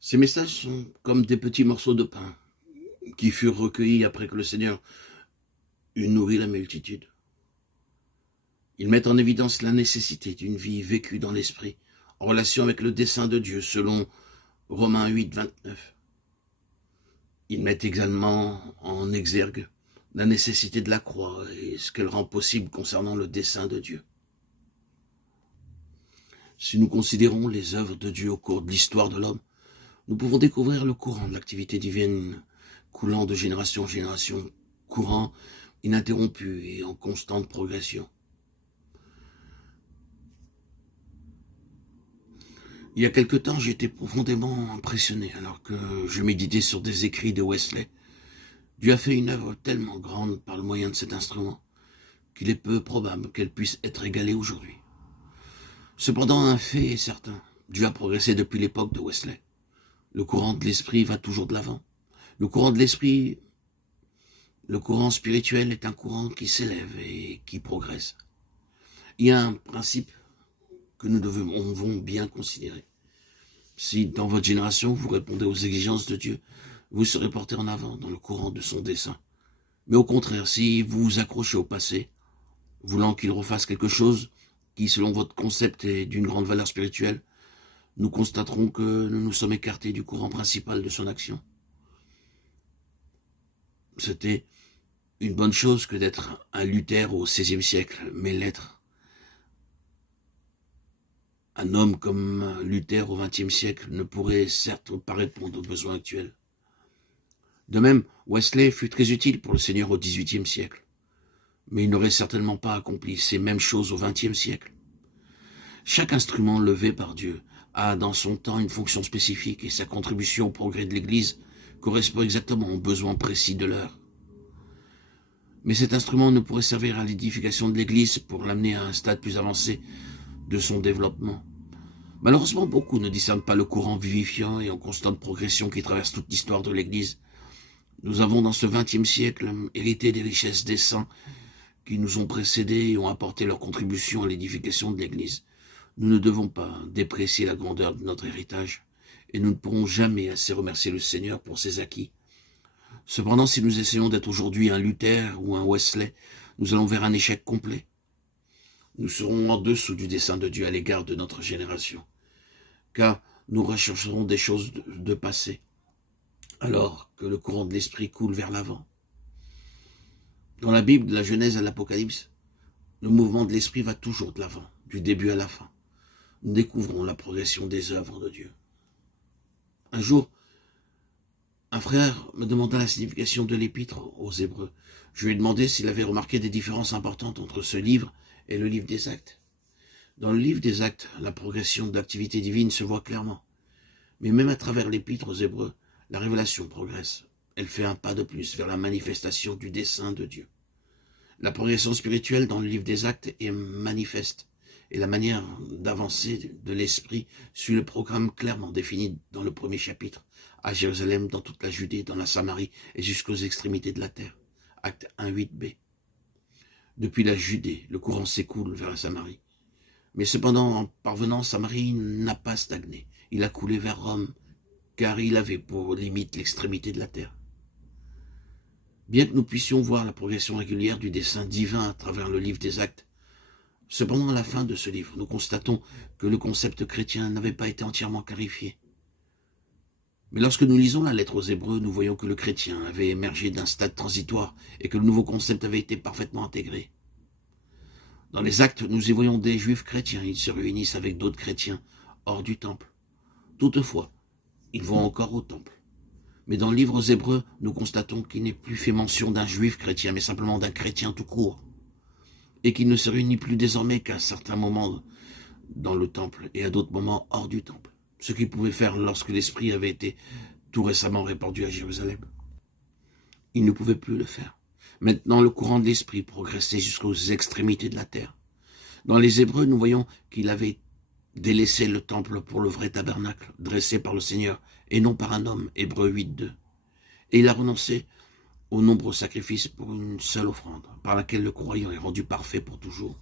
Ces messages sont comme des petits morceaux de pain qui furent recueillis après que le Seigneur eut nourri la multitude. Ils mettent en évidence la nécessité d'une vie vécue dans l'esprit, en relation avec le dessein de Dieu, selon Romains 8, 29. Ils mettent également en exergue la nécessité de la croix et ce qu'elle rend possible concernant le dessein de Dieu. Si nous considérons les œuvres de Dieu au cours de l'histoire de l'homme, nous pouvons découvrir le courant de l'activité divine coulant de génération en génération, courant ininterrompu et en constante progression. Il y a quelque temps, j'étais profondément impressionné alors que je méditais sur des écrits de Wesley. Dieu a fait une œuvre tellement grande par le moyen de cet instrument qu'il est peu probable qu'elle puisse être égalée aujourd'hui. Cependant, un fait est certain, Dieu a progressé depuis l'époque de Wesley. Le courant de l'esprit va toujours de l'avant. Le courant de l'esprit, le courant spirituel est un courant qui s'élève et qui progresse. Il y a un principe que nous devons bien considérer. Si dans votre génération vous répondez aux exigences de Dieu, vous serez porté en avant dans le courant de son dessein. Mais au contraire, si vous vous accrochez au passé, voulant qu'il refasse quelque chose qui, selon votre concept, est d'une grande valeur spirituelle, nous constaterons que nous nous sommes écartés du courant principal de son action. C'était une bonne chose que d'être un Luther au XVIe siècle, mais l'être un homme comme Luther au XXe siècle ne pourrait certes pas répondre aux besoins actuels. De même, Wesley fut très utile pour le Seigneur au XVIIIe siècle, mais il n'aurait certainement pas accompli ces mêmes choses au XXe siècle. Chaque instrument levé par Dieu a dans son temps une fonction spécifique et sa contribution au progrès de l'Église correspond exactement aux besoins précis de l'heure. Mais cet instrument ne pourrait servir à l'édification de l'Église pour l'amener à un stade plus avancé de son développement. Malheureusement, beaucoup ne discernent pas le courant vivifiant et en constante progression qui traverse toute l'histoire de l'Église. Nous avons dans ce XXe siècle hérité des richesses des saints qui nous ont précédés et ont apporté leur contribution à l'édification de l'Église. Nous ne devons pas déprécier la grandeur de notre héritage et nous ne pourrons jamais assez remercier le Seigneur pour ses acquis. Cependant, si nous essayons d'être aujourd'hui un Luther ou un Wesley, nous allons vers un échec complet. Nous serons en dessous du dessein de Dieu à l'égard de notre génération, car nous rechercherons des choses de passé, alors que le courant de l'esprit coule vers l'avant. Dans la Bible, de la Genèse à l'Apocalypse, le mouvement de l'esprit va toujours de l'avant, du début à la fin. Nous découvrons la progression des œuvres de Dieu. Un jour, un frère me demanda la signification de l'épître aux Hébreux. Je lui ai demandé s'il avait remarqué des différences importantes entre ce livre et le livre des Actes. Dans le livre des Actes, la progression de l'activité divine se voit clairement. Mais même à travers l'épître aux Hébreux, la révélation progresse. Elle fait un pas de plus vers la manifestation du dessein de Dieu. La progression spirituelle dans le livre des Actes est manifeste, et la manière d'avancer de l'esprit suit le programme clairement défini dans le premier chapitre, à Jérusalem, dans toute la Judée, dans la Samarie et jusqu'aux extrémités de la terre. Acte 1, 8b. Depuis la Judée, le courant s'écoule vers la Samarie. Mais cependant, en parvenant en Samarie, il n'a pas stagné. Il a coulé vers Rome, car il avait pour limite l'extrémité de la terre. Bien que nous puissions voir la progression régulière du dessein divin à travers le livre des Actes, cependant, à la fin de ce livre, nous constatons que le concept chrétien n'avait pas été entièrement clarifié. Mais lorsque nous lisons la lettre aux Hébreux, nous voyons que le chrétien avait émergé d'un stade transitoire et que le nouveau concept avait été parfaitement intégré. Dans les Actes, nous y voyons des juifs chrétiens. Ils se réunissent avec d'autres chrétiens hors du temple. Toutefois, ils vont encore au temple. Mais dans le livre aux Hébreux, nous constatons qu'il n'est plus fait mention d'un juif chrétien, mais simplement d'un chrétien tout court. Et qu'il ne se réunit plus désormais qu'à certains moments dans le temple et à d'autres moments hors du temple. Ce qu'il pouvait faire lorsque l'Esprit avait été tout récemment répandu à Jérusalem. Il ne pouvait plus le faire. Maintenant, le courant de l'Esprit progressait jusqu'aux extrémités de la terre. Dans les Hébreux, nous voyons qu'il avait délaissé le temple pour le vrai tabernacle, dressé par le Seigneur, et non par un homme, Hébreux 8.2. Et il a renoncé aux nombreux sacrifices pour une seule offrande, par laquelle le croyant est rendu parfait pour toujours.